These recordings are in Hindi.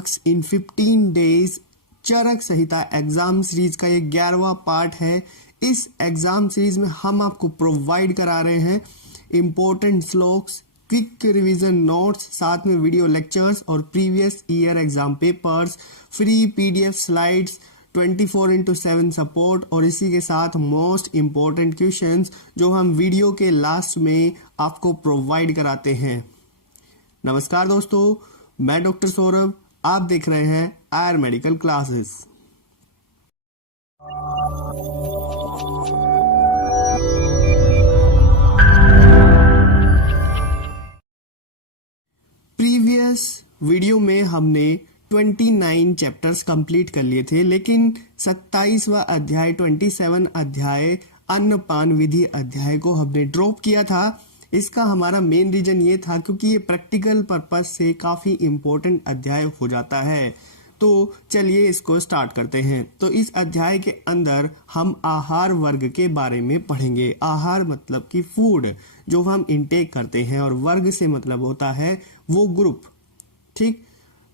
Marks in 15 days Charak Samhita exam series का ये 11वां पार्ट है। इस एग्जाम सीरीज में हम आपको प्रोवाइड करा रहे हैं important shlokas, quick revision notes, साथ में वीडियो लेक्चर्स और previous year exam papers, free PDF slides, 24/7 support और इसी के साथ मोस्ट इंपॉर्टेंट क्वेश्चंस जो हम वीडियो के लास्ट में आपको प्रोवाइड कराते हैं। नमस्कार दोस्तों, मैं डॉक्टर सौरभ, आप देख रहे हैं आयर मेडिकल क्लासेस। प्रीवियस वीडियो में हमने 29 चैप्टर्स कंप्लीट कर लिए थे, लेकिन 27वां अध्याय 27 अध्याय अन्नपान विधि अध्याय को हमने ड्रॉप किया था। इसका हमारा मेन रीजन ये था क्योंकि ये प्रैक्टिकल पर्पस से काफी इम्पोर्टेंट अध्याय हो जाता है। तो चलिए इसको स्टार्ट करते हैं। तो इस अध्याय के अंदर हम आहार वर्ग के बारे में पढ़ेंगे। आहार मतलब कि फूड जो हम इनटेक करते हैं, और वर्ग से मतलब होता है वो ग्रुप। ठीक,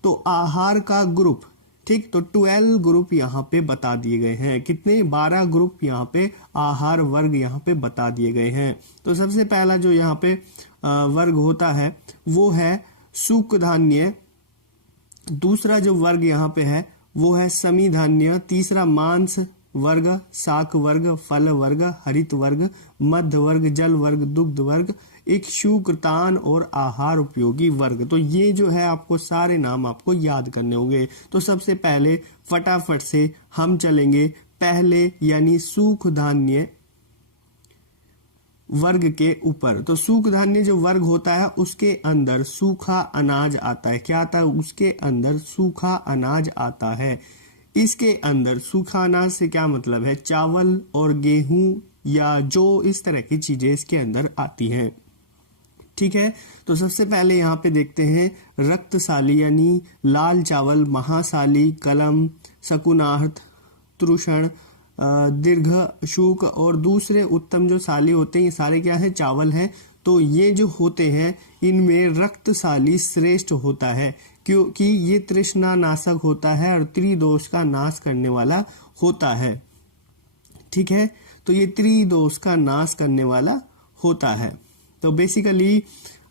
तो आहार का ग्रुप, ठीक, तो 12 ग्रुप यहाँ पे बता दिए गए हैं। कितने? 12 ग्रुप यहाँ पे आहार वर्ग यहाँ पे बता दिए गए हैं। तो सबसे पहला जो यहाँ पे वर्ग होता है वो है सूक्ष्म धान्य। दूसरा जो वर्ग यहाँ पे है वो है समी धान्य। तीसरा मांस वर्ग, शाक वर्ग, फल वर्ग, हरित वर्ग, मध्य वर्ग, जल वर्ग, दुग्ध वर्ग, इक्षुकृतान और आहार उपयोगी वर्ग। तो ये जो है आपको सारे नाम आपको याद करने होंगे। तो सबसे पहले फटाफट से हम चलेंगे पहले यानी सूक्ष्म धान्य वर्ग के ऊपर। तो सूक्ष्म धान्य जो वर्ग होता है उसके अंदर सूखा अनाज आता है। क्या आता है? उसके अंदर सूखा अनाज आता है। इसके अंदर सूखा अनाज से क्या मतलब है? चावल और गेहूं या जो इस तरह की चीजें इसके अंदर आती हैं। ठीक है, तो सबसे पहले यहाँ पे देखते हैं रक्तसाली यानी लाल चावल, महासाली, कलम, शकुनार्थ, तृषण, दीर्घ शुक और दूसरे उत्तम जो साली होते हैं, ये सारे क्या है? चावल हैं। तो ये जो होते हैं इनमें रक्तसाली श्रेष्ठ होता है क्योंकि ये तृष्णा नाशक होता है और त्रिदोष का नाश करने वाला होता है। ठीक है, तो ये त्रिदोष का नाश करने वाला होता है। तो बेसिकली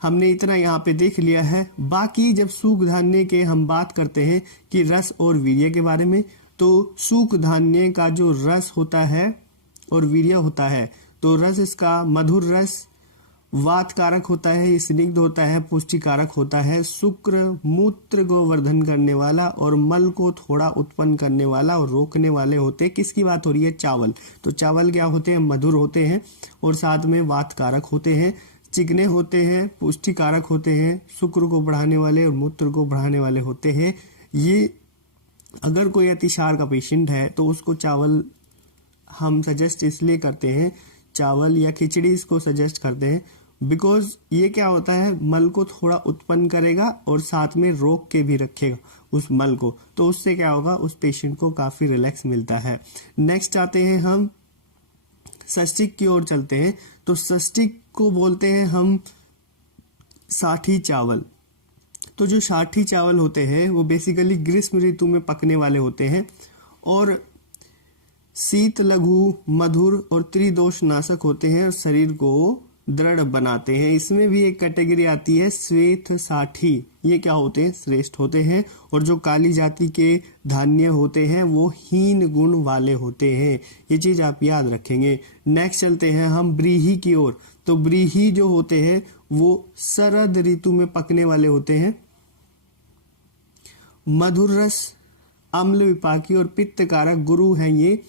हमने इतना यहाँ पे देख लिया है। बाकी जब सूक्ष्म धान्य के हम बात करते हैं कि रस और वीर्य के बारे में, तो सूक्ष्म धान्य का जो रस होता है और वीर्य होता है, तो रस इसका मधुर रस वात कारक होता है, स्निग्ध होता है, पुष्टिकारक होता है, शुक्र मूत्र को वर्धन करने वाला और मल को थोड़ा उत्पन्न करने वाला और रोकने वाले होते हैं। किसकी बात हो रही है? चावल। तो चावल क्या होते हैं? मधुर होते हैं और साथ में वात कारक होते हैं, चिकने होते हैं, पुष्टिकारक होते हैं, शुक्र को बढ़ाने वाले और मूत्र को बढ़ाने वाले होते हैं। ये अगर कोई अतिसार का पेशेंट है तो उसको चावल हम सजेस्ट इसलिए करते हैं, चावल या खिचड़ी इसको सजेस्ट करते हैं बिकॉज ये क्या होता है? मल को थोड़ा उत्पन्न करेगा और साथ में रोक के भी रखेगा उस मल को। तो उससे क्या होगा? उस पेशेंट को काफी रिलैक्स मिलता है। नेक्स्ट आते हैं हम षष्टिक की ओर चलते हैं। तो षष्टिक को बोलते हैं हम साठी चावल। तो जो साठी चावल होते हैं वो बेसिकली ग्रीष्म ऋतु में पकने वाले होते हैं और शीत, लघु, मधुर और त्रिदोष नाशक होते हैं और शरीर को दृढ़ बनाते हैं। इसमें भी एक कैटेगरी आती है श्वेत साठी। ये क्या होते हैं? श्रेष्ठ होते हैं। और जो काली जाति के धान्य होते हैं वो हीन गुण वाले होते हैं। ये चीज आप याद रखेंगे। नेक्स्ट चलते हैं हम व्रीहि की ओर। तो व्रीहि जो होते हैं वो शरद ऋतु में पकने वाले होते हैं। मधुर रस, अम्ल विपाकी और पित्त कारक गुरु हैं ये।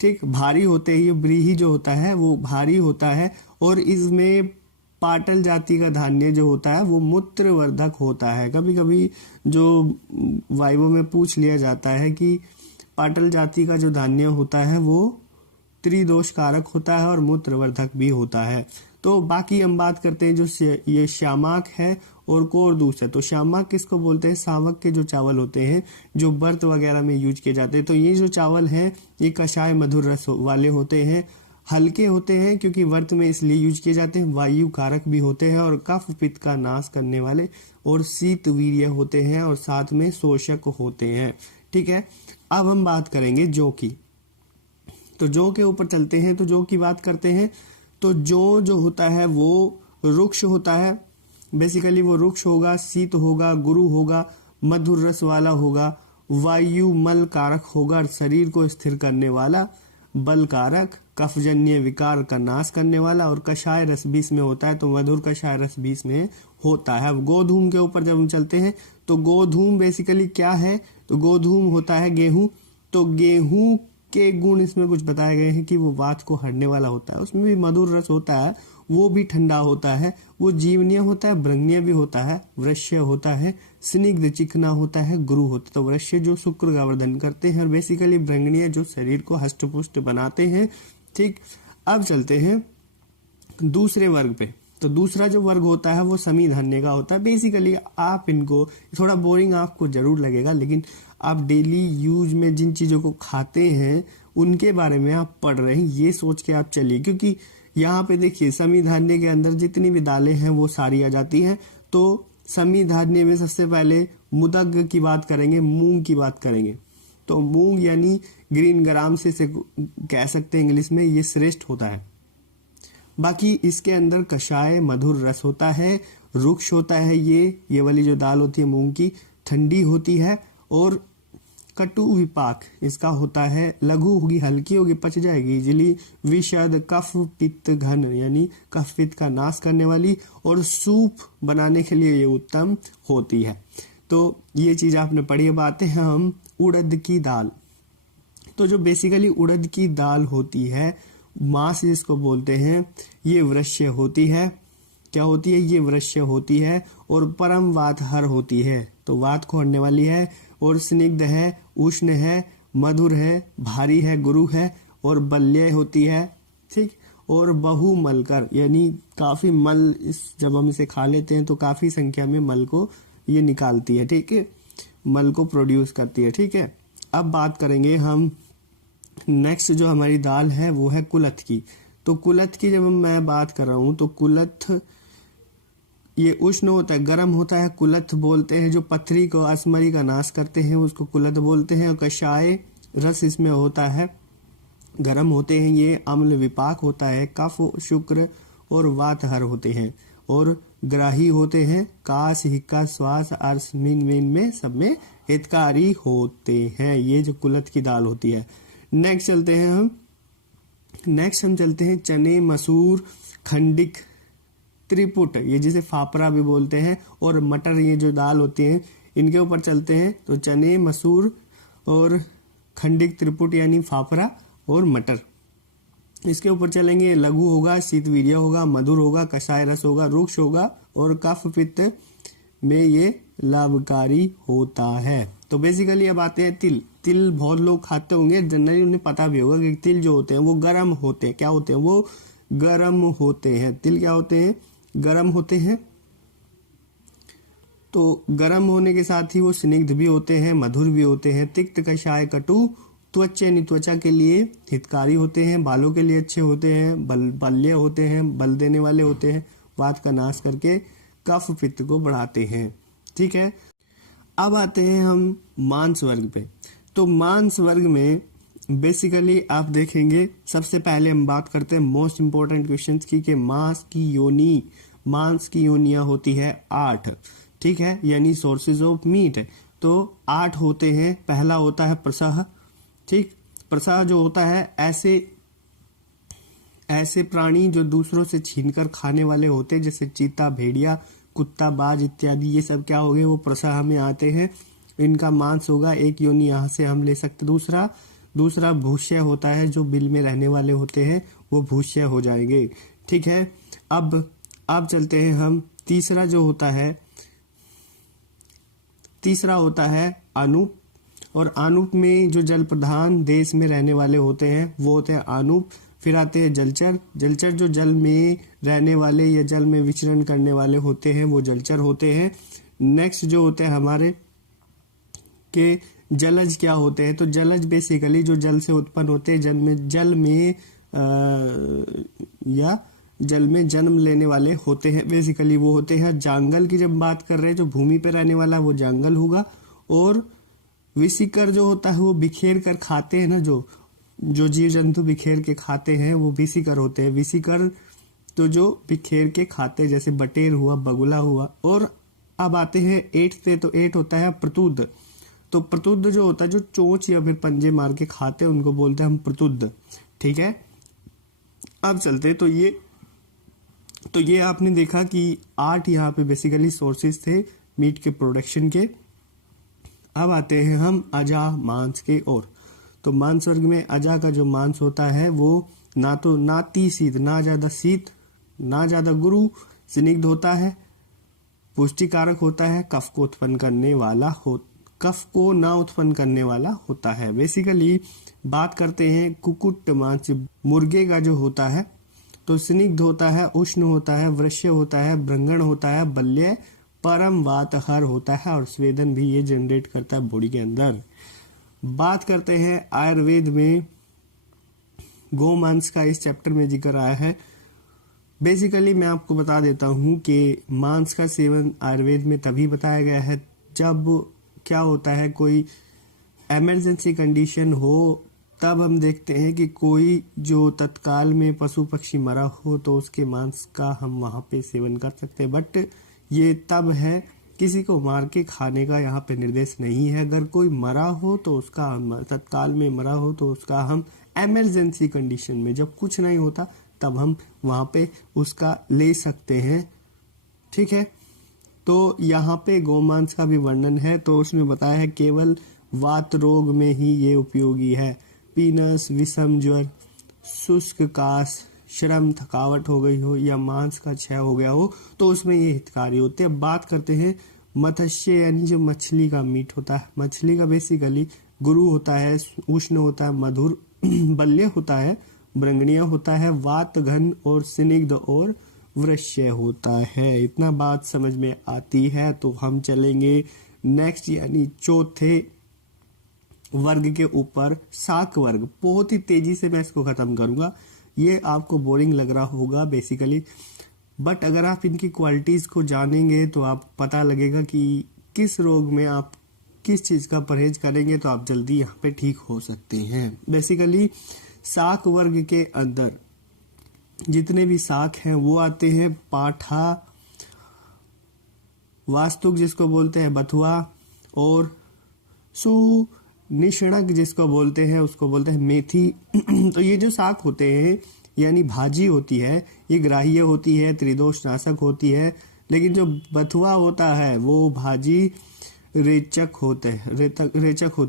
ठीक, भारी होते हैं। ये व्रीहि जो होता है वो भारी होता है और इसमें पाटल जाति का धान्य जो होता है वो मूत्रवर्धक होता है। कभी कभी जो वाइवो में पूछ लिया जाता है कि पाटल जाति का जो धान्य होता है वो त्रिदोष कारक होता है और मूत्रवर्धक भी होता है। तो बाकी हम बात करते हैं जो ये श्यामाक है और कोरदूस है। तो श्यामाक किसको बोलते हैं? सावक के जो चावल होते हैं जो व्रत वगैरह में यूज किए जाते हैं। तो ये जो चावल हैं ये कषाय मधुर रस वाले होते हैं। हल्के होते हैं क्योंकि वर्त में इसलिए यूज किए जाते हैं, वायु कारक भी होते हैं और कफ पित्त का नाश करने वाले और शीत वीर्य होते हैं और साथ में शोषक होते हैं। ठीक है, अब हम बात करेंगे जौ की। तो जौ के ऊपर चलते हैं। तो जौ की बात करते हैं तो जौ जो होता है वो वृक्ष होता है। बेसिकली वो वृक्ष होगा, शीत होगा, गुरु होगा, मधुर रस वाला होगा, वायु मल कारक होगा और शरीर को स्थिर करने वाला, बल कारक, कफजन्य विकार का नाश करने वाला और कषाय रस भी इसमें होता है। तो मधुर कषाय रस भी इसमें होता है। अब गोधूम के ऊपर जब हम चलते हैं तो गोधूम बेसिकली क्या है, तो गोधूम होता है गेहूं। तो गेहूं के गुण इसमें कुछ बताए गए हैं कि वो वात को हरने वाला होता है, उसमें भी मधुर रस होता है, वो भी ठंडा होता है, वो जीवनीय होता है, ब्रंगनीय भी होता है, वृष्य होता है, स्निग्ध चिकना होता है, गुरु होता है। तो वृष्य जो शुक्र का वर्धन करते हैं और बेसिकली ब्रंगनीय जो शरीर को हष्टपुष्ट बनाते हैं। ठीक, अब चलते हैं दूसरे वर्ग पे। तो दूसरा जो वर्ग होता है वो समी धान्य का होता है। बेसिकली आप इनको, थोड़ा बोरिंग आपको जरूर लगेगा, लेकिन आप डेली यूज में जिन चीजों को खाते हैं उनके बारे में आप पढ़ रहे हैं, ये सोच के आप चलिए। क्योंकि यहाँ पे देखिए समी धान्य के अंदर जितनी भी दालें हैं वो सारी आ जाती हैं। तो समी धान्य में सबसे पहले मुदग की बात करेंगे, मूंग की बात करेंगे। तो मूंग यानी ग्रीन ग्राम से कह सकते हैं इंग्लिश में, ये श्रेष्ठ होता है। बाकी इसके अंदर कषाय मधुर रस होता है, रुक्ष होता है, ये वाली जो दाल होती है मूंग की, ठंडी होती है और कटु विपाक इसका होता है, लघु होगी, हल्की होगी, पच जाएगी इजिली, विषद कफ पित्त घन यानी कफ पित्त का नाश करने वाली और सूप बनाने के लिए ये उत्तम होती है। तो ये चीज आपने पढ़ी। अब आते हैं हम उड़द की दाल। तो जो बेसिकली उड़द की दाल होती है, मांस जिसको बोलते हैं, ये वृष्य होती है। क्या होती है? ये वृष्य होती है और परम वातहर होती है। तो वात को हरने वाली है और स्निग्ध है, उष्ण है, मधुर है, भारी है, गुरु है और बल्य होती है। ठीक, और बहु मलकर यानी काफी मल, जब हम इसे खा लेते हैं तो काफी संख्या में मल को ये निकालती है। ठीक है, मल को प्रोड्यूस करती है। ठीक है, अब बात करेंगे हम नेक्स्ट जो हमारी दाल है वो है कुलथ की। तो कुलथ की जब मैं बात कर रहा हूं तो कुलथ ये उष्ण होता है, गर्म होता है, कुलथ बोलते हैं। जो पथरी को, असमरी का नाश करते हैं उसको कुलथ बोलते हैं। और कषाय रस इसमें होता है, गर्म होते हैं ये, अम्ल विपाक होता है, कफ शुक्र और वातहर होते हैं और ग्राही होते हैं, काश हिक्का श्वास अर्शमिन में सब में हितकारी होते हैं। ये जो कुलथ की दाल होती है। नेक्स्ट हम चलते हैं चने, मसूर, खंडिक, त्रिपुट, ये जिसे फापरा भी बोलते हैं, और मटर, ये जो दाल होती है इनके ऊपर चलते हैं। तो चने, मसूर और खंडिक, त्रिपुट यानी फापरा और मटर, इसके ऊपर चलेंगे। लघु होगा, शीतवीर्य होगा, मधुर होगा, कषाय रस होगा, रुक्ष होगा और कफ पित्त में ये लाभकारी होता है। तो बेसिकली अब आते हैं तिल। तिल बहुत लोग खाते होंगे, जनरली उन्हें पता भी होगा कि तिल जो होते हैं वो गर्म होते हैं। क्या होते हैं? वो गर्म होते हैं। तिल क्या होते हैं? गर्म होते हैं। तो गर्म होने के साथ ही वो स्निग्ध भी होते हैं, मधुर भी होते हैं, तिक्त, कषाय, कटु, त्वचा यानी त्वचा के लिए हितकारी होते हैं, बालों के लिए अच्छे होते हैं, बल्य होते हैं, बल देने वाले होते हैं, वात का नाश करके कफ पित्त को बढ़ाते हैं। ठीक है, अब आते हैं हम मांस वर्ग पे। तो मांस वर्ग में बेसिकली आप देखेंगे, सबसे पहले हम बात करते हैं मोस्ट इंपोर्टेंट क्वेश्चंस की कि मांस की योनियां होती है 8। ठीक है, यानी सोर्सेज ऑफ मीट। तो 8 होते हैं। पहला होता है प्रसह। ठीक, प्रसह जो होता है ऐसे प्राणी जो दूसरों से छीनकर खाने वाले होते हैं, जैसे चीता, भेड़िया, कुत्ता, बाज इत्यादि, ये सब क्या हो गए? वो प्रसह में आते हैं। इनका मांस होगा। एक योनि यहाँ से हम ले सकते। दूसरा भूष्य होता है, जो बिल में रहने वाले होते हैं वो भूष्य हो जाएंगे। ठीक है, अब चलते हैं हम तीसरा होता है अनूप। और अनूप में जो जल प्रधान देश में रहने वाले होते हैं वो होते हैं अनूप। फिर आते हैं जलचर जो जल में रहने वाले या जल में विचरण करने वाले होते हैं वो जलचर होते हैं। नेक्स्ट जो होते हैं हमारे के जलज क्या होते हैं? तो जलज बेसिकली जो जल से उत्पन्न होते हैं, जल में या जल में जन्म लेने वाले होते हैं। बेसिकली वो होते हैं जांगल की जब बात कर रहे हैं, जो भूमि पे रहने वाला वो जांगल होगा। और विसिकर जो होता है वो बिखेर कर खाते हैं ना, जो जीव जंतु बिखेर के खाते हैं वो विसिकर होते हैं। विसिकर तो जो बिखेर के खाते, जैसे बटेर हुआ, बगुला हुआ। और अब आते हैं 8 पे, तो 8 होता है प्रतुद। तो प्रतुद जो होता है जो चोंच या फिर पंजे मार के खाते हैं उनको बोलते हैं हम प्रतुद। ठीक है, अब चलते तो ये आपने देखा कि 8 यहाँ पे बेसिकली सोर्सेस थे मीट के प्रोडक्शन के। अब आते हैं हम अजा मांस के ओर। तो मांस वर्ग में अजा का जो मांस होता है वो ना तो नाती शीत, ना ज्यादा शीत, ना ज्यादा गुरु, स्निग्ध होता है, पुष्टिकारक होता है, कफ को ना उत्पन्न करने वाला होता है। बेसिकली बात करते हैं कुकुट मांस मुर्गे का जो होता है, तो स्निग्ध होता है, उष्ण होता है, वृष्य होता है, भ्रंगण होता है, बल्य, परम वातहर होता है और स्वेदन भी ये जनरेट करता है बॉडी के अंदर। बात करते हैं आयुर्वेद में गोमांस का, इस चैप्टर में जिक्र आया है। बेसिकली मैं आपको बता देता हूँ कि मांस का सेवन आयुर्वेद में तभी बताया गया है जब क्या होता है, कोई इमरजेंसी कंडीशन हो, तब हम देखते हैं कि कोई जो तत्काल में पशु पक्षी मरा हो तो उसके मांस का हम वहां पे सेवन कर सकते हैं। बट ये तब है, किसी को मार के खाने का यहाँ पे निर्देश नहीं है। अगर कोई मरा हो तो उसका हम तत्काल में मरा हो तो उसका हम इमरजेंसी कंडीशन में, जब कुछ नहीं होता तब हम वहां पे उसका ले सकते हैं। ठीक है, तो यहाँ पे गोमांस का भी वर्णन है, तो उसमें बताया है केवल वात रोग में ही ये उपयोगी है। पीनस, विषम ज्वर, शुष्क काश, श्रम, थकावट हो गई हो या मांस का क्षय हो गया हो तो उसमें ये हितकारी होते हैं। बात करते हैं मत्स्य यानी जो मछली का मीट होता है। मछली का बेसिकली गुरु होता है, उष्ण होता है, मधुर, बल्य होता है, ब्रंगणीय होता है, वात घन और स्निग्ध और वृष्य होता है। इतना बात समझ में आती है तो हम चलेंगे नेक्स्ट यानी चौथे वर्ग के ऊपर, शाक वर्ग। बहुत ही तेजी से मैं इसको खत्म करूंगा, ये आपको बोरिंग लग रहा होगा बेसिकली, बट अगर आप इनकी क्वालिटीज को जानेंगे तो आप पता लगेगा कि किस रोग में आप किस चीज का परहेज करेंगे तो आप जल्दी यहाँ पे ठीक हो सकते हैं। बेसिकली शाक वर्ग के अंदर जितने भी शाक हैं वो आते हैं पाठा, वास्तुक जिसको बोलते हैं बथुआ, और सुनिष्णक जिसको बोलते हैं उसको बोलते हैं मेथी। तो ये जो शाक होते हैं यानी भाजी होती है, ये ग्राह्य होती है, त्रिदोष नाशक होती है। लेकिन जो बथुआ होता है वो भाजी रेचक होती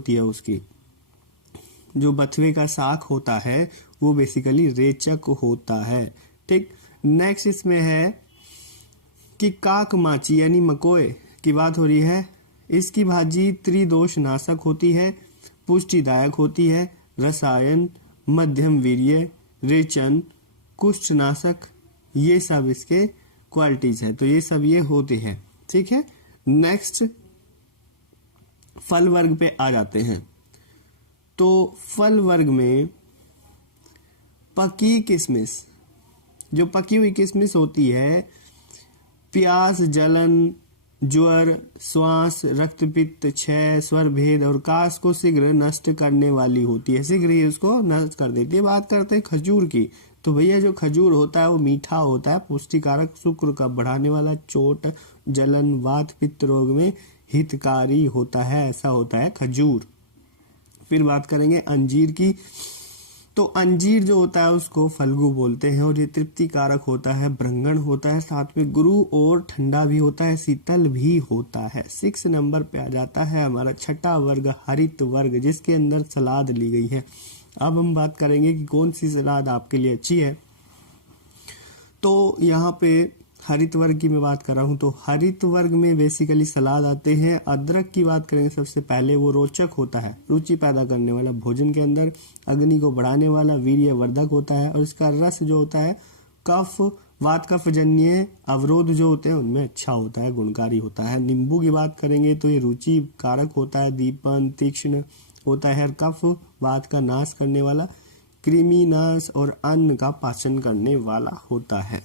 है। उसकी जो बथुए का शाक होता है वो बेसिकली रेचक होता है। ठीक, नेक्स्ट इसमें है कि काक माची यानी मकोए की बात हो रही है। इसकी भाजी त्रिदोष नाशक होती है, पुष्टिदायक होती है, रसायन, मध्यम वीर्य, रेचन, कुष्ठ नाशक, ये सब इसके क्वालिटीज है। तो ये सब ये होते हैं। ठीक है, नेक्स्ट फल वर्ग पे आ जाते हैं। तो फल वर्ग में पकी किशमिश, जो पकी हुई किशमिश होती है, प्यास, जलन, ज्वर, श्वास, रक्तपित्त, क्षय, स्वर भेद और काश को शीघ्र नष्ट करने वाली होती है, शीघ्र ही उसको नष्ट कर देती है। बात करते हैं खजूर की, तो भैया जो खजूर होता है वो मीठा होता है, पुष्टिकारक, शुक्र का बढ़ाने वाला, चोट, जलन, वात पित्त रोग में हितकारी होता है, ऐसा होता है खजूर। फिर बात करेंगे अंजीर की, तो अंजीर जो होता है उसको फल्गु बोलते हैं और ये तृप्तिकारक होता है, भ्रंगण होता है, साथ में गुरु और ठंडा भी होता है, शीतल भी होता है। 6 नंबर पे आ जाता है हमारा छठा वर्ग, हरित वर्ग, जिसके अंदर सलाद ली गई है। अब हम बात करेंगे कि कौन सी सलाद आपके लिए अच्छी है। तो यहाँ पे हरित वर्ग की मैं बात कर रहा हूँ, तो हरित वर्ग में बेसिकली सलाद आते हैं। अदरक की बात करेंगे सबसे पहले, वो रोचक होता है, रुचि पैदा करने वाला, भोजन के अंदर अग्नि को बढ़ाने वाला, वीर्यवर्धक होता है और इसका रस जो होता है कफ, वात कफजन्य अवरोध जो होते हैं उनमें अच्छा होता है, गुणकारी होता है। नींबू की बात करेंगे तो ये रुचि कारक होता है, दीपन, तीक्ष्ण होता है, कफ वात का नाश करने वाला, कृमिनाश और अन्न का पाचन करने वाला होता है।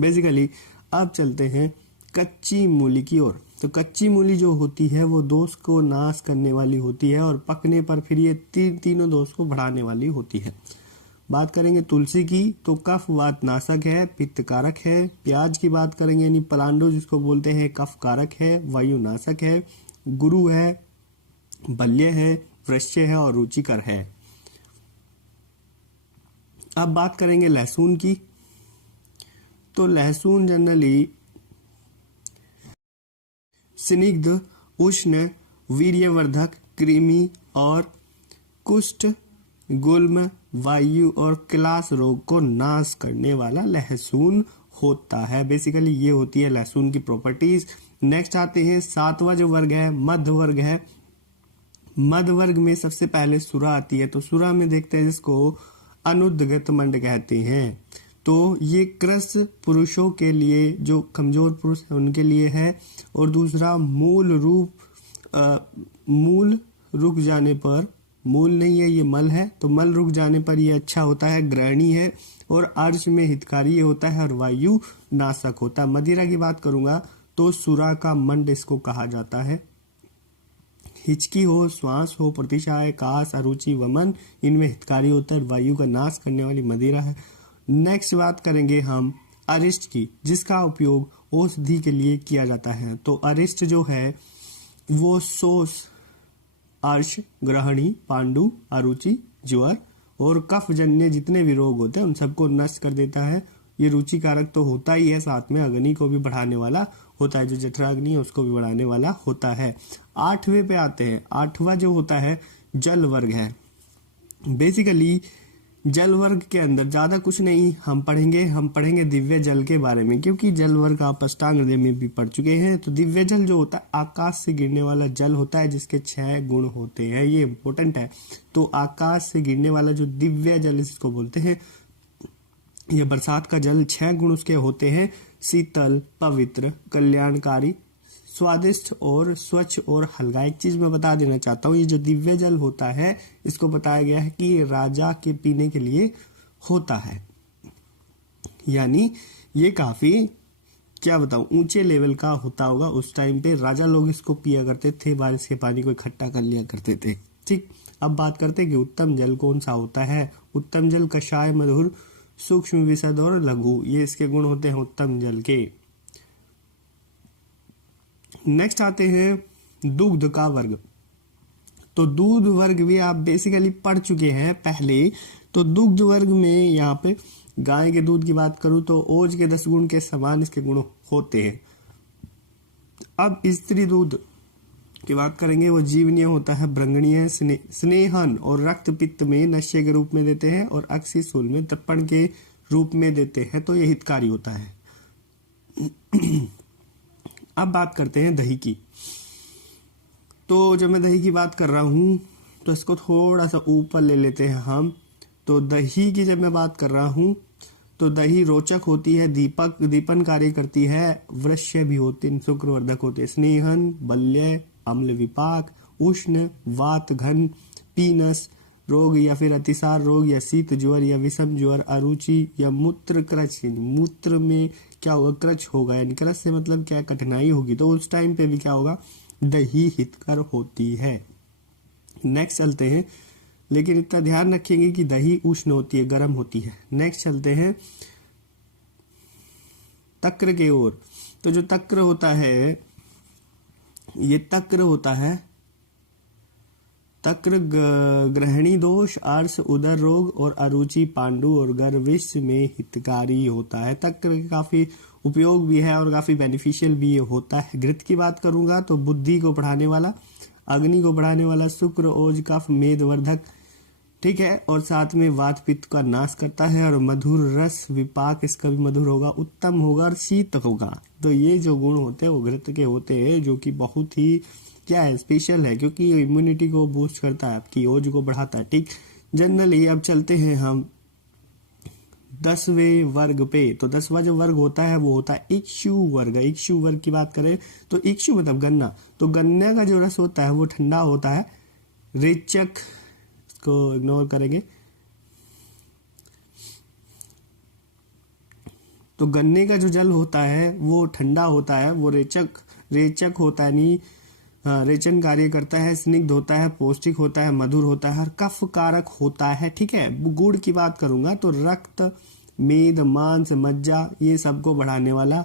बेसिकली अब चलते हैं कच्ची मूली की ओर। तो कच्ची मूली जो होती है वो दोष को नाश करने वाली होती है और पकने पर फिर ये तीनों दोष को बढ़ाने वाली होती है। बात करेंगे तुलसी की, तो कफ वात नाशक है, पित्त कारक है। प्याज की बात करेंगे यानी पलांडो जिसको बोलते हैं, कफ कारक है, वायु नाशक है। गुरु है, बल्य है, वृश्य है और रुचिकर है। अब बात करेंगे लहसुन की। तो लहसुन जनरली स्निग्ध, उष्ण, वीर्यवर्धक, कृमि और कुष्ठ, गुल्म, वायु और क्लास रोग को नाश करने वाला लहसुन होता है। बेसिकली ये होती है लहसुन की प्रॉपर्टीज। नेक्स्ट आते हैं 7वां जो वर्ग है मध्य वर्ग है। मध्य वर्ग में सबसे पहले सुरा आती है। तो सुरा में देखते हैं जिसको अनुद्गत मंड कहते हैं। तो ये क्रस पुरुषों के लिए, जो कमजोर पुरुष है उनके लिए है। और दूसरा मूल रुक जाने पर, मूल नहीं है ये मल है, तो मल रुक जाने पर ये अच्छा होता है, ग्रहणी है और अर्श में हितकारी होता है और वायु नाशक होता है। मदिरा की बात करूंगा तो सुरा का मंड इसको कहा जाता है। हिचकी हो, श्वास हो, प्रतिशाय, कास, अरुचि, वमन, इनमें हितकारी होता है, वायु का नाश करने वाली मदिरा है। नेक्स्ट बात करेंगे हम अरिष्ट की, जिसका उपयोग औषधि के लिए किया जाता है। तो अरिष्ट जो है वो शोष, अर्श, ग्रहणी, पांडु, अरुचि, ज्वर और कफ जन्य जितने भी रोग होते हैं उन सबको नष्ट कर देता है। ये रुचि कारक तो होता ही है, साथ में अग्नि को भी बढ़ाने वाला होता है, जो जठराग्नि है उसको भी बढ़ाने वाला होता है। 8वें पे आते हैं। 8वां जो होता है जल वर्ग है। बेसिकली जल वर्ग के अंदर ज्यादा कुछ नहीं हम पढ़ेंगे दिव्य जल के बारे में, क्योंकि जल वर्ग आप अष्टांग हृदय में भी पढ़ चुके हैं। तो दिव्य जल जो होता है आकाश से गिरने वाला जल होता है, जिसके 6 गुण होते हैं, ये इंपॉर्टेंट है। तो आकाश से गिरने वाला जो दिव्य जल इसको बोलते हैं, ये बरसात का जल 6 गुण उसके होते हैं, शीतल, पवित्र, कल्याणकारी, स्वादिष्ट और स्वच्छ और हल्का। एक चीज मैं बता देना चाहता हूँ, ये जो दिव्य जल होता है इसको बताया गया है कि राजा के पीने के लिए होता है, यानी ये काफी क्या बताऊं ऊंचे लेवल का होता होगा। उस टाइम पे राजा लोग इसको पिया करते थे, बारिश के पानी को इकट्ठा कर लिया करते थे। ठीक, अब बात करते हैं कि उत्तम जल कौन सा होता है। उत्तम जल कषाय, मधुर, सूक्ष्म, विशद और लघु, ये इसके गुण होते हैं उत्तम जल के। नेक्स्ट आते हैं दुग्ध का वर्ग। तो दूध वर्ग भी आप बेसिकली पढ़ चुके हैं पहले। तो दुग्ध वर्ग में यहाँ पे गाय के दूध की बात करूं तो ओज के 10 गुण के समान इसके गुण होते हैं। अब स्त्री दूध की बात करेंगे, वो जीवनीय होता है, ब्रंगणीय, स्नेहन और रक्त पित्त में नश्य के रूप में देते हैं और अक्सीसूल में तर्पण के रूप में देते हैं, तो ये हितकारी होता है। अब बात करते हैं दही की। तो जब मैं दही की बात कर रहा हूं तो इसको थोड़ा सा ऊपर ले लेते हैं हम। तो दही की जब मैं बात कर रहा हूं तो दही रोचक होती है, दीपन कार्य करती है, वृश्य भी होती है, शुक्रवर्धक होते हैं, स्नेहन, बल्य, अम्ल विपाक, उष्ण, वात घन, पीनस रोग या फिर अतिसार रोग या शीत ज्वर या विषम ज्वर, अरुचि या मूत्र क्रच, मूत्र में क्या होगा क्रच होगा, यानी क्रच से मतलब क्या कठिनाई होगी, तो उस टाइम पे भी क्या होगा दही हितकर होती है। नेक्स्ट चलते हैं, लेकिन इतना ध्यान रखेंगे कि दही उष्ण होती है, गर्म होती है। नेक्स्ट चलते हैं तक्र के ओर। तो जो तक्र होता है, ये तक्र होता है, तक्र ग्रहणी दोष, अर्श, उदर रोग और अरुचि, पांडु और गर्विश में हितकारी होता है। तक्र काफी उपयोग भी है और काफी बेनिफिशियल भी ये होता है। घृत की बात करूंगा तो बुद्धि को बढ़ाने वाला, अग्नि को बढ़ाने वाला, शुक्र, ओज, कफ, मेद वर्धक, ठीक है, और साथ में वात पित्त का नाश करता है और मधुर रस विपाक इसका भी मधुर होगा, उत्तम होगा और शीत होगा। तो ये जो गुण होते हैं वो घृत के होते हैं, जो कि बहुत ही क्या है स्पेशल है, क्योंकि इम्यूनिटी को बूस्ट करता है, आपकी ओज को बढ़ाता है। ठीक, जनरली अब चलते हैं हम 10वें वर्ग पे। तो 10वां जो वर्ग होता है वो होता है इक्षु वर्ग। इक्षु वर्ग की बात करें तो इक्षु मतलब गन्ना। तो गन्ने का जो रस होता है वो ठंडा होता है, रेचक को इग्नोर करेंगे, तो गन्ने का जो जल होता है वो ठंडा होता है, वो रेचक होता है, नहीं रेचन कार्य करता है, स्निग्ध होता है, पौष्टिक होता है, मधुर होता है और कफ कारक होता है। ठीक है, गुड़ की बात करूंगा तो रक्त, मेद, मांस, मज्जा ये सबको बढ़ाने वाला।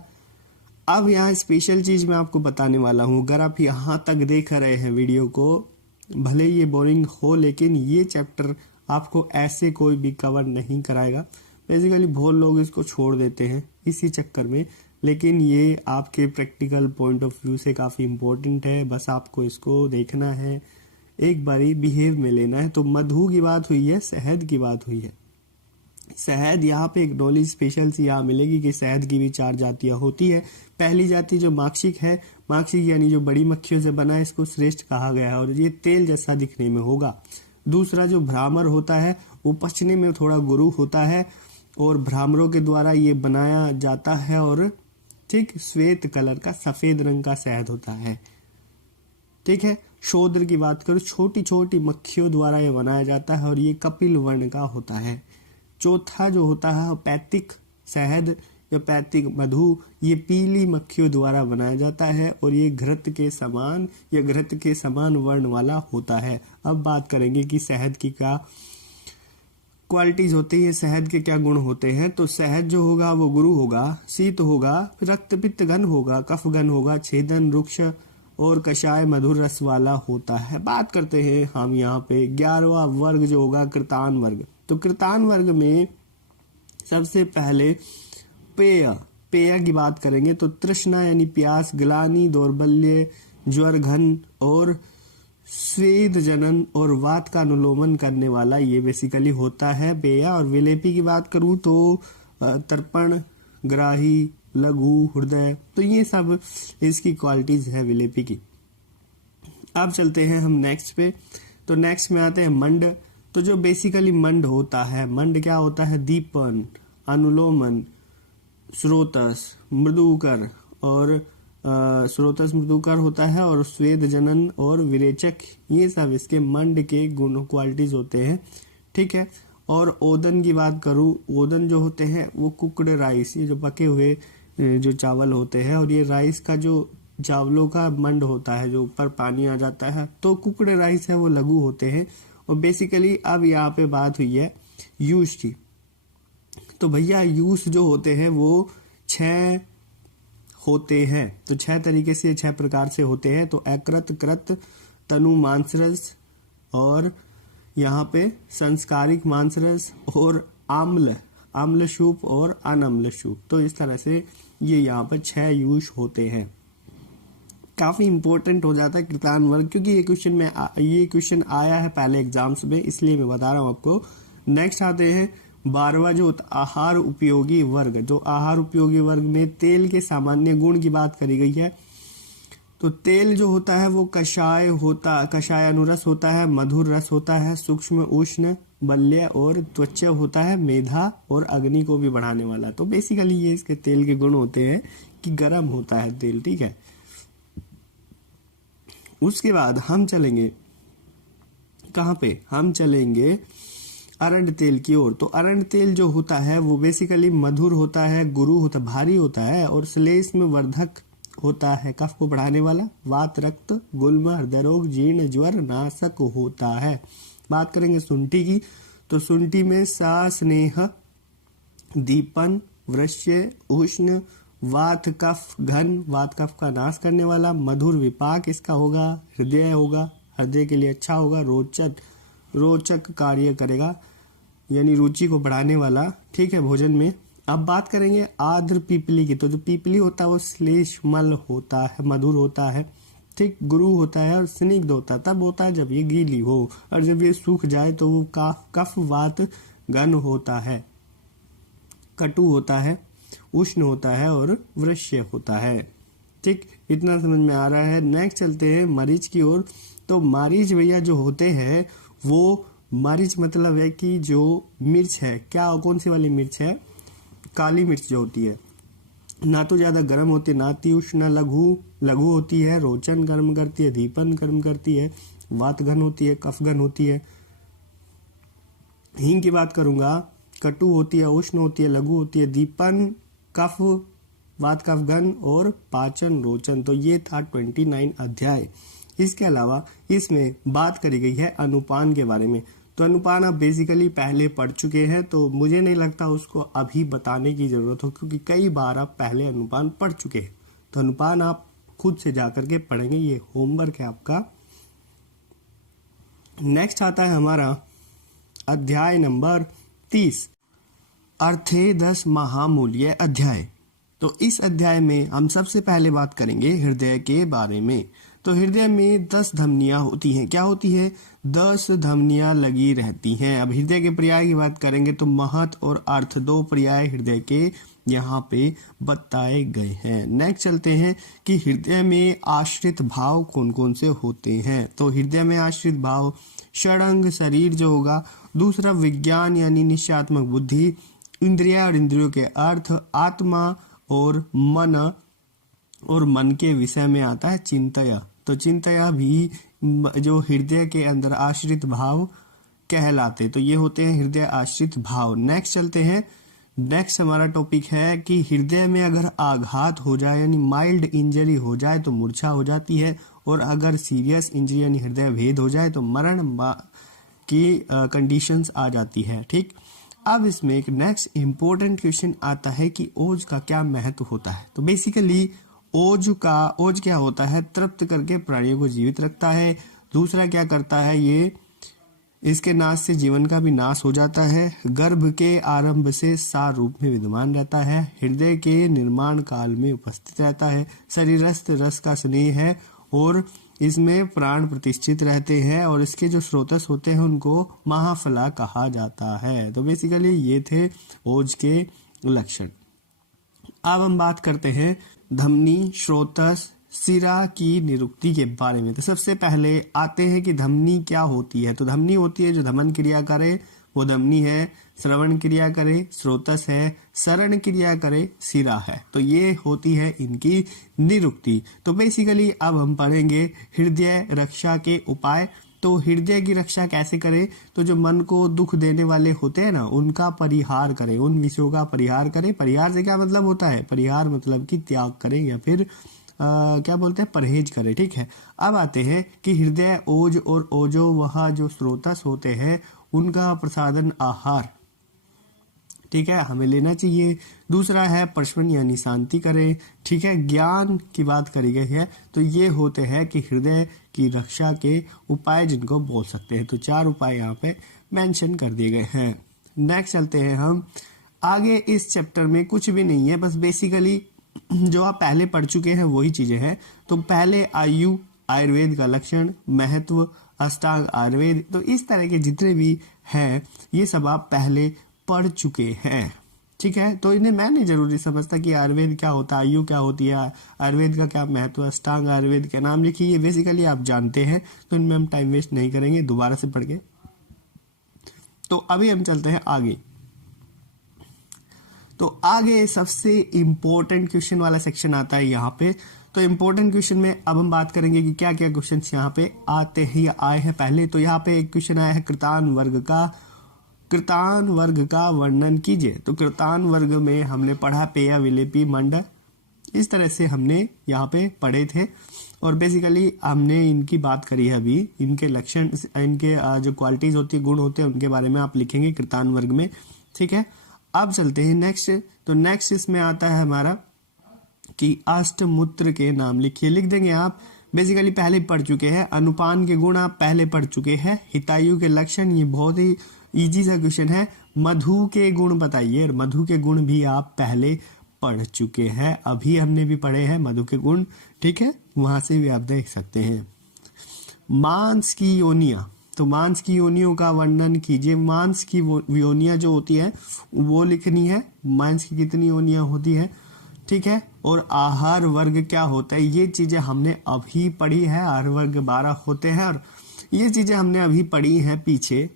अब यहाँ स्पेशल चीज मैं आपको बताने वाला हूँ। अगर आप यहाँ तक देख रहे हैं वीडियो को, भले ये बोरिंग हो लेकिन ये चैप्टर आपको ऐसे कोई भी कवर नहीं कराएगा। बेसिकली बहुत लोग इसको छोड़ देते हैं इसी चक्कर में, लेकिन ये आपके प्रैक्टिकल पॉइंट ऑफ व्यू से काफ़ी इम्पोर्टेंट है। बस आपको इसको देखना है, एक बारी बिहेव में लेना है। तो मधु की बात हुई है, शहद की बात हुई है। शहद, यहाँ पे एक नॉलेज स्पेशल सी यहाँ मिलेगी कि शहद की भी 4 जातियाँ होती है। पहली जाति जो माक्षिक है, माक्षिक यानी जो बड़ी मक्खियों से बना है, इसको श्रेष्ठ कहा गया है और ये तेल जैसा दिखने में होगा। दूसरा जो भ्रामर होता है वो पचने में थोड़ा गुरु होता है और भ्रामरों के द्वारा ये बनाया जाता है और ठीक श्वेत कलर का, सफेद रंग का शहद होता है। ठीक है, शोद्र की बात करूं, छोटी छोटी मक्खियों द्वारा ये बनाया जाता है और ये कपिल वर्ण का होता है। चौथा जो होता है पैतिक शहद या पैतिक मधु, ये पीली मक्खियों द्वारा बनाया जाता है और ये घृत के समान या घृत के समान वर्ण वाला होता है। अब बात करेंगे कि शहद की क्या क्वालिटीज होती है, शहद के क्या गुण होते हैं। तो शहद जो होगा वो गुरु होगा, शीत होगा, रक्त पित्त घन होगा, कफ घन होगा, छेदन, रुक्ष और कषाय मधुर रस वाला होता है। बात करते हैं हम यहाँ पे 11वां वर्ग जो होगा कृतान वर्ग। तो कृतान वर्ग में सबसे पहले पेय की बात करेंगे तो तृष्णा यानी प्यास, ग्लानि, दौर्बल्य, ज्वर, घन और स्वेद जनन और वात का अनुलोमन करने वाला ये बेसिकली होता है पेय। और विलेपी की बात करूं तो तर्पण, ग्राही, लघु, हृदय, तो ये सब इसकी क्वालिटीज है विलेपी की। अब चलते हैं हम नेक्स्ट पे। तो नेक्स्ट में आते हैं मंड। तो जो बेसिकली मंड होता है, मंड क्या होता है, दीपन, अनुलोमन, स्रोतस, मृदुकर और स्रोतस मृदुकर होता है और स्वेद जनन और विरेचक, ये सब इसके मंड के गुण क्वालिटीज होते हैं। ठीक है, और ओदन की बात करूं, ओदन जो होते हैं वो कुक्ड राइस, ये जो पके हुए जो चावल होते हैं और ये राइस का जो चावलों का मंड होता है जो ऊपर पानी आ जाता है, तो कुक्ड राइस है वो लघु होते हैं। और बेसिकली अब यहाँ पे बात हुई है यूज की। तो भैया यूज जो होते हैं वो 6 होते हैं। तो 6 तरीके से, 6 प्रकार से होते हैं। तो अकृत, कृत, तनु मांसरस और यहाँ पे संस्कारिक मांसरस और आम्ल सूप और अनम्ल सूप। तो इस तरह से ये यहाँ पर 6 यूज होते हैं। काफी इंपॉर्टेंट हो जाता है कृतान वर्ग, क्योंकि ये क्वेश्चन आया है पहले एग्जाम्स में, इसलिए मैं बता रहा हूँ आपको। नेक्स्ट आते हैं 12वां जो आहार उपयोगी वर्ग। जो आहार उपयोगी वर्ग में तेल के सामान्य गुण की बात करी गई है। तो तेल जो होता है वो कषाय अनुरस होता है, मधुर रस होता है, सूक्ष्म, उष्ण, बल्य और त्वचा होता है, मेधा और अग्नि को भी बढ़ाने वाला। तो बेसिकली ये इसके तेल के गुण होते हैं कि गर्म होता है तेल। ठीक है, उसके बाद हम चलेंगे कहाँ पे, हम चलेंगे अरंड तेल की ओर। तो अरंड तेल जो होता है वो बेसिकली मधुर होता है, गुरु होता है, भारी होता है और श्लेष्म में वर्धक होता है, कफ को बढ़ाने वाला, वात, रक्त, गुल्म, हृदय रोग, जीर्ण, ज्वर नाशक होता है। बात करेंगे शुंठी की। तो शुंठी में सा, स्नेह, दीपन, वृश्य, उष्ण, वात, कफ, घन, वात कफ का नाश करने वाला, मधुर, विपाक इसका होगा, हृदय होगा, हृदय के लिए अच्छा होगा, रोचक कार्य करेगा यानी रुचि को बढ़ाने वाला। ठीक है, भोजन में। अब बात करेंगे आर्द्र पीपली की। तो जो पीपली होता है वो श्लेष्मल होता है, मधुर होता है, ठीक, गुरु होता है और स्निग्ध होता है। तब होता है जब ये गीली हो, और जब ये सूख जाए तो वो कफ, वात, घन होता है, कटु होता है, उष्ण होता है और वृश्य होता है। ठीक, इतना समझ में आ रहा है। नेक्स्ट चलते हैं मरीच की ओर। तो मरीच भैया जो होते हैं वो, मरीच मतलब है कि जो मिर्च है, क्या कौन सी वाली मिर्च है, काली मिर्च जो होती है, ना तो ज्यादा गर्म होती है, ना अति उष्ण, लघु होती है, रोचन गर्म करती है, दीपन गर्म करती है, वात घन होती है, कफ घन होती है। हींग की बात करूंगा, कटु होती है, उष्ण होती है, लघु होती है, दीपन कफ, वात कफ गन और पाचन रोचन। तो ये था 29 अध्याय। इसके अलावा इसमें बात करी गई है अनुपान के बारे में। तो अनुपान आप बेसिकली पहले पढ़ चुके हैं, तो मुझे नहीं लगता उसको अभी बताने की जरूरत हो, क्योंकि कई बार आप पहले अनुपान पढ़ चुके हैं। तो अनुपान आप खुद से जाकर के पढ़ेंगे, ये होमवर्क है आपका। नेक्स्ट आता है हमारा अध्याय नंबर 30, अर्थेदश महामूल्य अध्याय। तो इस अध्याय में हम सबसे पहले बात करेंगे हृदय के बारे में। तो हृदय में 10 धमनियां होती हैं। क्या होती है? 10 धमनियां लगी रहती हैं। अब हृदय के पर्याय की बात करेंगे तो महत और अर्थ, 2 पर्याय हृदय के यहाँ पे बताए गए हैं। नेक्स्ट चलते हैं कि हृदय में आश्रित भाव कौन कौन से होते हैं। तो हृदय में आश्रित भाव षडंग शरीर जो होगा, दूसरा विज्ञान यानी निश्चयात्मक बुद्धि, इंद्रिया और इंद्रियों के अर्थ, आत्मा और मन के विषय में आता है चिंतया। तो चिंतया भी जो हृदय के अंदर आश्रित भाव कहलाते। तो ये होते हैं हृदय आश्रित भाव। नेक्स्ट चलते हैं। नेक्स्ट हमारा टॉपिक है कि हृदय में अगर आघात हो जाए यानी माइल्ड इंजरी हो जाए तो मूर्छा हो जाती है, और अगर सीरियस इंजरी यानी हृदय भेद हो जाए तो मरण की कंडीशंस आ जाती है। ठीक, अब इसमें एक नेक्स्ट इंपॉर्टेंट क्वेश्चन आता है कि ओज का क्या महत्व होता है। तो बेसिकली ओज क्या होता है? तृप्त करके प्राणियों को जीवित रखता है। दूसरा क्या करता है? ये इसके नाश से जीवन का भी नाश हो जाता है। गर्भ के आरंभ से सार रूप में विद्यमान रहता है। हृदय के निर्माण काल में उपस्थित रहता है। शरीरस्थ रस का स्नेह है और इसमें प्राण प्रतिष्ठित रहते हैं, और इसके जो स्रोतस होते हैं उनको महाफला कहा जाता है। तो बेसिकली ये थे ओज के लक्षण। अब हम बात करते हैं धमनी, स्रोतस, सिरा की निरुक्ति के बारे में। तो सबसे पहले आते हैं कि धमनी क्या होती है। तो धमनी होती है जो धमन क्रिया करे वो धमनी है, श्रवण क्रिया करे स्रोतस है, शरण क्रिया करे सिरा है। तो ये होती है इनकी निरुक्ति। तो बेसिकली अब हम पढ़ेंगे हृदय रक्षा के उपाय। तो हृदय की रक्षा कैसे करें? तो जो मन को दुख देने वाले होते हैं ना, उनका परिहार करें, उन विषयों का परिहार करें। परिहार से क्या मतलब होता है? परिहार मतलब कि त्याग करें या फिर क्या बोलते हैं, परहेज करें। ठीक है, अब आते हैं कि हृदय ओज और ओजो वह जो स्रोतस होते हैं उनका प्रसादन आहार, ठीक है, हमें लेना चाहिए। दूसरा है प्रश्वन यानी शांति करें। ठीक है, ज्ञान की बात करी गई है। तो ये होते हैं कि हृदय की रक्षा के उपाय जिनको बोल सकते हैं। तो 4 उपाय यहाँ पे मेंशन कर दिए गए हैं। नेक्स्ट चलते हैं हम आगे। इस चैप्टर में कुछ भी नहीं है, बस बेसिकली जो आप पहले पढ़ चुके हैं वही चीजें हैं। तो पहले आयु, आयुर्वेद का लक्षण, महत्व, अष्टांग आयुर्वेद, तो इस तरह के जितने भी हैं ये सब आप पहले पढ़ चुके हैं। ठीक है, तो इन्हें मैं नहीं जरूरी समझता कि आयुर्वेद क्या होता है, आयु क्या होती है, आयुर्वेद का क्या महत्व, अष्टांग आयुर्वेद के नाम लिखिए, ये बेसिकली आप जानते हैं। तो इनमें हम टाइम वेस्ट नहीं करेंगे, दोबारा से पढ़ के। तो अभी हम चलते हैं आगे। तो आगे सबसे इंपॉर्टेंट क्वेश्चन वाला सेक्शन आता है यहाँ पे। तो इंपॉर्टेंट क्वेश्चन में अब हम बात करेंगे कि क्या क्या क्वेश्चन यहाँ पे आते हैं या आए हैं पहले। तो यहाँ पे एक क्वेश्चन आया है कृतान वर्ग का वर्णन कीजिए। तो कृतान वर्ग में हमने पढ़ा पेय, विलेपी, मंड, इस तरह से हमने यहाँ पे पढ़े थे, और बेसिकली हमने इनकी बात करी है अभी। इनके लक्षण, इनके जो क्वालिटीज होती है, गुण होते हैं, उनके बारे में आप लिखेंगे कृतान वर्ग में। ठीक है, अब चलते हैं नेक्स्ट। तो नेक्स्ट इसमें आता है हमारा कि अष्टमूत्र के नाम लिखिए, लिख देंगे आप। बेसिकली पहले पढ़ चुके हैं। अनुपान के गुण आप पहले पढ़ चुके हैं। हितायु के लक्षण, ये बहुत ही इजी सा क्वेश्चन है। मधु के गुण बताइए, और मधु के गुण भी आप पहले पढ़ चुके हैं, अभी हमने भी पढ़े हैं मधु के गुण। ठीक है, वहां से भी आप देख सकते हैं। मांस की योनियां, तो मांस की योनियों का वर्णन कीजिए। मांस की योनियां जो होती है वो लिखनी है, मांस की कितनी योनियां होती है। ठीक है, और आहार वर्ग क्या होता है, ये चीजें हमने अभी पढ़ी है। आहार वर्ग 12 होते हैं, और ये चीजें हमने अभी पढ़ी हैं पीछे।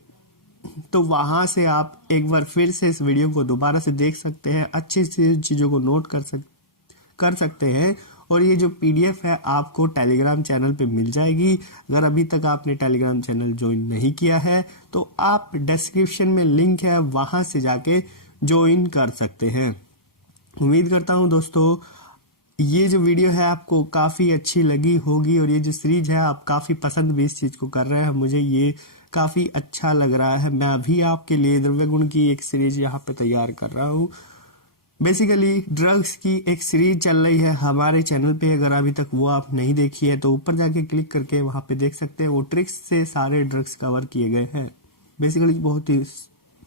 तो वहां से आप एक बार फिर से इस वीडियो को दोबारा से देख सकते हैं, अच्छे से चीजों को नोट कर सकते हैं। और ये जो पीडीएफ है आपको टेलीग्राम चैनल पे मिल जाएगी। अगर अभी तक आपने टेलीग्राम चैनल ज्वाइन नहीं किया है तो आप डिस्क्रिप्शन में लिंक है, वहां से जाके ज्वाइन कर सकते हैं। उम्मीद करता हूँ दोस्तों ये जो वीडियो है आपको काफ़ी अच्छी लगी होगी, और ये जो सीरीज है आप काफ़ी पसंद भी इस चीज़ को कर रहे हैं, मुझे ये काफ़ी अच्छा लग रहा है। मैं अभी आपके लिए द्रव्य गुण की एक सीरीज यहाँ पे तैयार कर रहा हूँ। बेसिकली ड्रग्स की एक सीरीज चल रही है हमारे चैनल पे, अगर अभी तक वो आप नहीं देखी है तो ऊपर जाके क्लिक करके वहाँ पे देख सकते हैं। वो ट्रिक्स से सारे ड्रग्स कवर किए गए हैं। बेसिकली बहुत ही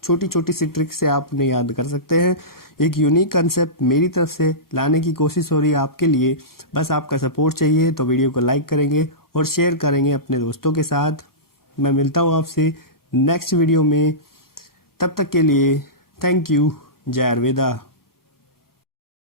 छोटी छोटी सी ट्रिक्स से आप उन्हें याद कर सकते हैं। एक यूनिक कंसेप्ट मेरी तरफ से लाने की कोशिश हो रही है आपके लिए। बस आपका सपोर्ट चाहिए, तो वीडियो को लाइक करेंगे और शेयर करेंगे अपने दोस्तों के साथ। मैं मिलता हूँ आपसे नेक्स्ट वीडियो में, तब तक के लिए थैंक यू। जय आयुर्वेदा।